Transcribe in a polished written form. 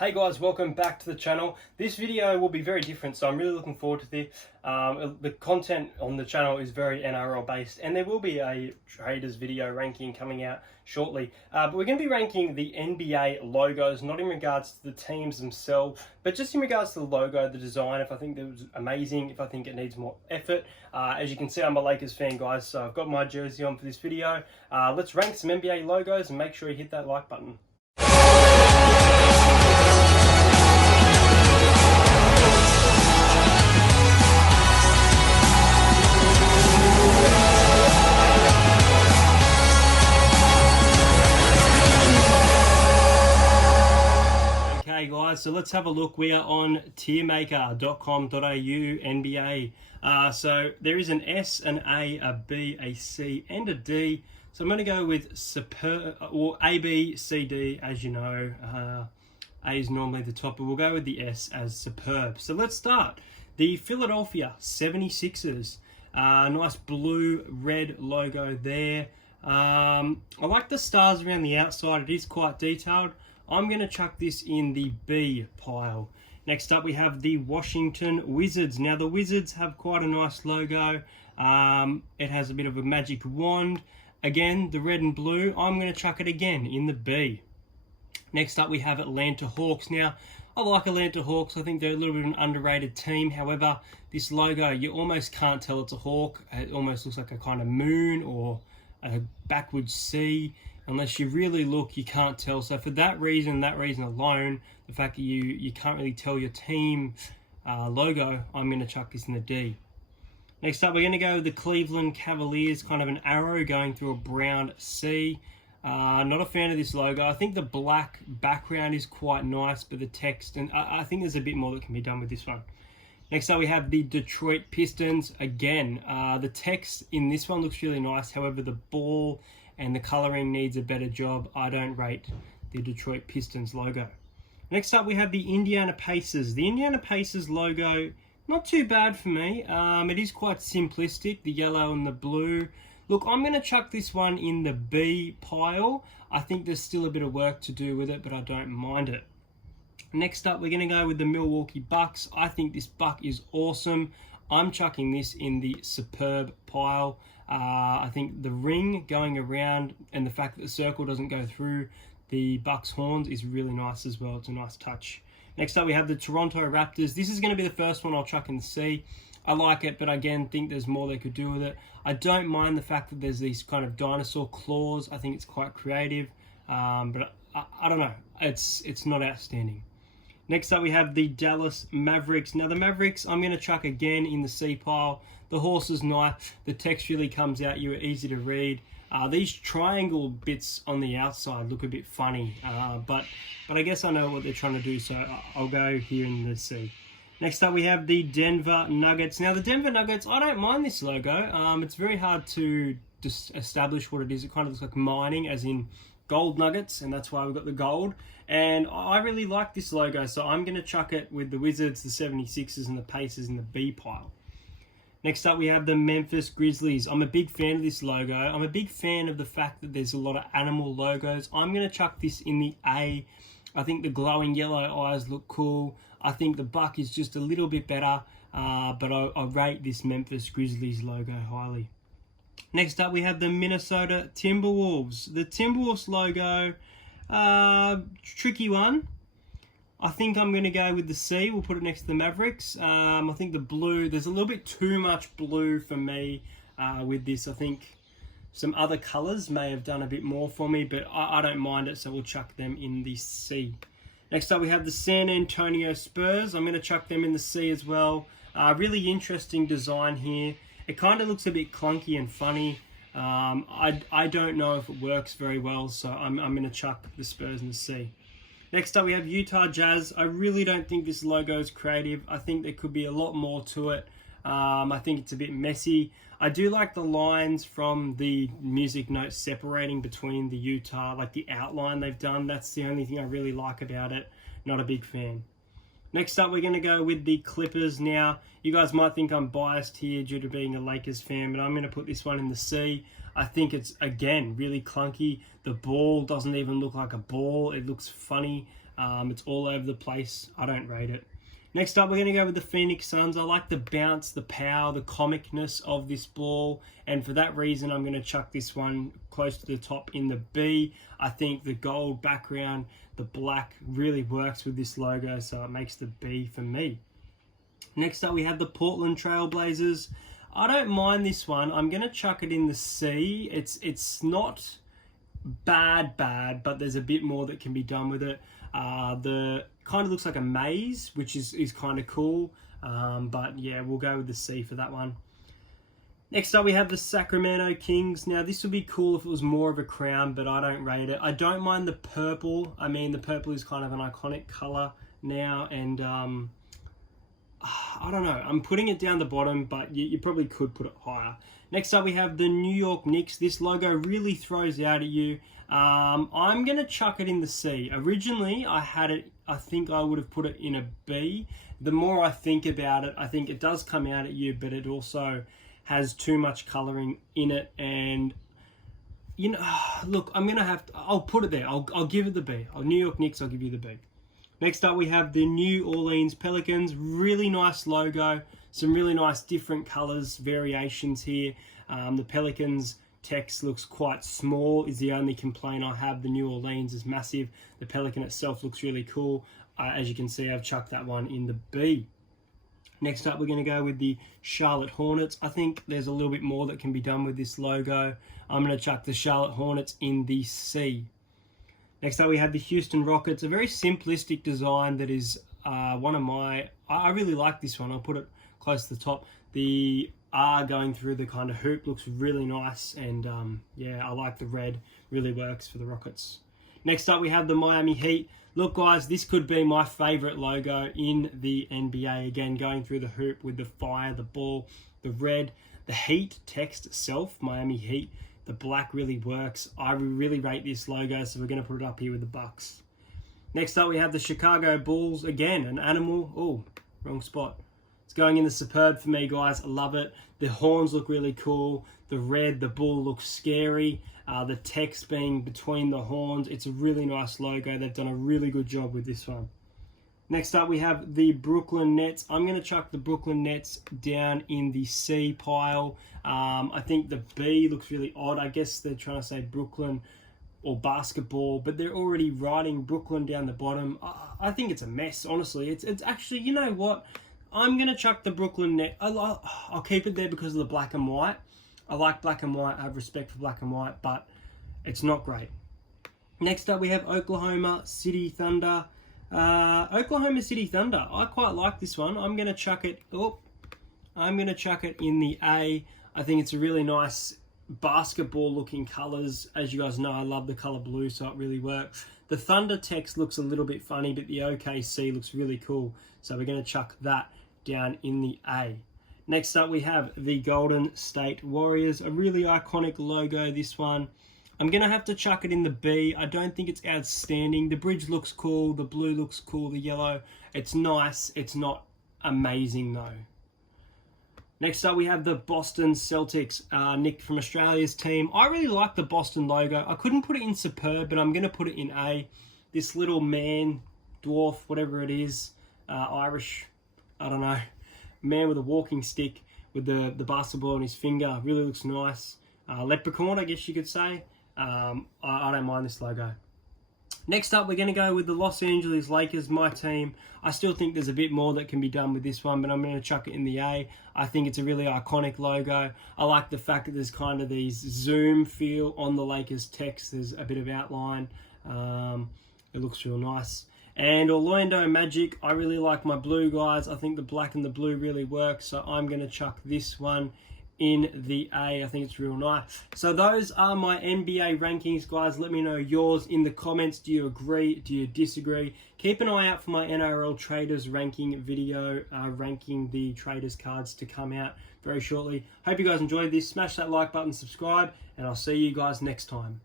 Hey guys, welcome back to the channel. This video will be very different, so I'm really looking forward to this. The content on the channel is very NRL based, and there will be a traders video ranking coming out shortly. But we're going to be ranking the NBA logos, not in regards to the teams themselves, but just in regards to the logo, the design, if I think it was amazing, if I think it needs more effort. As you can see, I'm a Lakers fan, guys, so I've got my jersey on for this video. Let's rank some NBA logos and make sure you hit that like button. Okay guys, so let's have a look. We are on tiermaker.com.au NBA. So there is an S, an A, B, a C, and a D. So I'm going to go with superb, or A, B, C, D, as you know. A is normally the top, but we'll go with the S as superb. So let's start. The Philadelphia 76ers. Nice blue-red logo there. I like the stars around the outside. It is quite detailed. I'm going to chuck this in the B pile. Next up, we have the Washington Wizards. Now, the Wizards have quite a nice logo. It has a bit of a magic wand. Again, the red and blue, I'm going to chuck it again in the B. Next up, we have Atlanta Hawks. Now, I like Atlanta Hawks. I think they're a little bit of an underrated team. However, this logo, you almost can't tell it's a hawk. It almost looks like a kind of moon or a backwards C. Unless you really look, you can't tell. So for that reason alone, the fact that you can't really tell your team logo, I'm going to chuck this in the D. Next up, we're going to go with the Cleveland Cavaliers, kind of an arrow going through a brown C. Not a fan of this logo. I think the black background is quite nice, but the text, and I think there's a bit more that can be done with this one. Next up, we have the Detroit Pistons. Again, the text in this one looks really nice. However, the ball and the coloring needs a better job. I don't rate the Detroit Pistons logo. Next up, we have the Indiana Pacers. The Indiana Pacers logo, not too bad for me. It is quite simplistic, the yellow and the blue. Look, I'm going to chuck this one in the B pile. I think there's still a bit of work to do with it, but I don't mind it. Next up, we're going to go with the Milwaukee Bucks. I think this Buck is awesome. I'm chucking this in the superb pile. I think the ring going around and the fact that the circle doesn't go through the Bucks' horns is really nice as well. It's a nice touch. Next up, we have the Toronto Raptors. This is going to be the first one I'll chuck in the C. I like it, but again, think there's more they could do with it. I don't mind the fact that there's these kind of dinosaur claws. I think it's quite creative, but I don't know. It's not outstanding. Next up, we have the Dallas Mavericks. Now, the Mavericks, I'm going to chuck again in the C pile. The horse's knife, the text really comes out. You're easy to read. These triangle bits on the outside look a bit funny, but I guess I know what they're trying to do, so I'll go here in the C. Next up, we have the Denver Nuggets. Now, the Denver Nuggets, I don't mind this logo. It's very hard to just establish what it is. It kind of looks like mining, as in gold nuggets, and that's why we've got the gold. And I really like this logo, so I'm going to chuck it with the Wizards, the 76ers, and the Pacers in the B pile. Next up, we have the Memphis Grizzlies. I'm a big fan of this logo. I'm a big fan of the fact that there's a lot of animal logos. I'm going to chuck this in the A. I think the glowing yellow eyes look cool. I think the Buck is just a little bit better, but I rate this Memphis Grizzlies logo highly. Next up, we have the Minnesota Timberwolves. The Timberwolves logo, tricky one. I think I'm going to go with the C. We'll put it next to the Mavericks. I think the blue, there's a little bit too much blue for me with this. I think some other colours may have done a bit more for me, but I don't mind it, so we'll chuck them in the C. Next up, we have the San Antonio Spurs. I'm going to chuck them in the C as well. Really interesting design here. It kind of looks a bit clunky and funny. I don't know if it works very well, so I'm going to chuck the Spurs in the C. Next up, we have Utah Jazz. I really don't think this logo is creative. I think there could be a lot more to it. I think it's a bit messy. I do like the lines from the music notes separating between the Utah, like the outline they've done. That's the only thing I really like about it. Not a big fan. Next up, we're going to go with the Clippers. Now, you guys might think I'm biased here due to being a Lakers fan, but I'm going to put this one in the C. I think it's, again, really clunky. The ball doesn't even look like a ball. It looks funny. It's all over the place. I don't rate it. Next up, we're going to go with the Phoenix Suns. I like the bounce, the power, the comicness of this ball, and for that reason, I'm going to chuck this one close to the top in the B. I think the gold background, the black, really works with this logo, so it makes the B for me. Next up, we have the Portland Trail Blazers. I don't mind this one. I'm going to chuck it in the C. It's not bad, but there's a bit more that can be done with it. The kind of looks like a maze, which is kind of cool. But yeah, we'll go with the C for that one. Next up, we have the Sacramento Kings. Now, this would be cool if it was more of a crown, but I don't rate it. I don't mind the purple. I mean, the purple is kind of an iconic color now, and I don't know. I'm putting it down the bottom, but you probably could put it higher. Next up, we have the New York Knicks. This logo really throws out at you. I'm going to chuck it in the C. Originally, I think I would have put it in a B. The more I think about it, I think it does come out at you, but it also has too much coloring in it. And, you know, look, I'll put it there. I'll give it the B. New York Knicks, I'll give you the B. Next up, we have the New Orleans Pelicans. Really nice logo. Some really nice different colors, variations here. The Pelicans text looks quite small, is the only complaint I have. The New Orleans is massive. The Pelican itself looks really cool. As you can see, I've chucked that one in the B. Next up, we're going to go with the Charlotte Hornets. I think there's a little bit more that can be done with this logo. I'm going to chuck the Charlotte Hornets in the C. Next up, we have the Houston Rockets. A very simplistic design that is one of my... I really like this one. I'll put it close to the top. The R going through the kind of hoop looks really nice. And yeah, I like the red. Really works for the Rockets. Next up, we have the Miami Heat. Look, guys, this could be my favorite logo in the NBA. Again, going through the hoop with the fire, the ball, the red, the Heat text itself, Miami Heat. The black really works. I really rate this logo, so we're going to put it up here with the Bucks. Next up, we have the Chicago Bulls. Again, an animal. Oh, wrong spot. It's going in the Superb for me, guys. I love it. The horns look really cool. The red, the bull looks scary. The text being between the horns. It's a really nice logo. They've done a really good job with this one. Next up, we have the Brooklyn Nets. I'm going to chuck the Brooklyn Nets down in the C pile. I think the B looks really odd. I guess they're trying to say Brooklyn or basketball, but they're already writing Brooklyn down the bottom. I think it's a mess, honestly. It's actually, you know what? I'm going to chuck the Brooklyn Nets. I'll keep it there because of the black and white. I like black and white. I have respect for black and white, but it's not great. Next up, we have Oklahoma City Thunder. Oklahoma City Thunder. I quite like this one. I'm going to chuck it. I'm going to chuck it in the A. I think it's a really nice basketball-looking colors. As you guys know, I love the color blue, so it really works. The Thunder text looks a little bit funny, but the OKC looks really cool. So we're going to chuck that down in the A. Next up, we have the Golden State Warriors. A really iconic logo, this one. I'm going to have to chuck it in the B. I don't think it's outstanding. The bridge looks cool. The blue looks cool. The yellow. It's nice. It's not amazing, though. Next up, we have the Boston Celtics. Nick from Australia's team. I really like the Boston logo. I couldn't put it in Superb, but I'm going to put it in A. This little man, dwarf, whatever it is, Irish, I don't know. Man with a walking stick with the basketball on his finger. Really looks nice. Leprechaun, I guess you could say. I don't mind this logo. Next up, we're going to go with the Los Angeles Lakers, my team. I still think there's a bit more that can be done with this one, but I'm going to chuck it in the A. I think it's a really iconic logo. I like the fact that there's kind of these zoom feel on the Lakers text. There's a bit of outline. It looks real nice. And Orlando Magic, I really like my blue, guys. I think the black and the blue really work, so I'm going to chuck this one in the A. I think it's real nice. So those are my NBA rankings, guys. Let me know yours in the comments. Do you agree? Do you disagree? Keep an eye out for my NRL Traders ranking video, ranking the Traders cards to come out very shortly. Hope you guys enjoyed this. Smash that like button, subscribe, and I'll see you guys next time.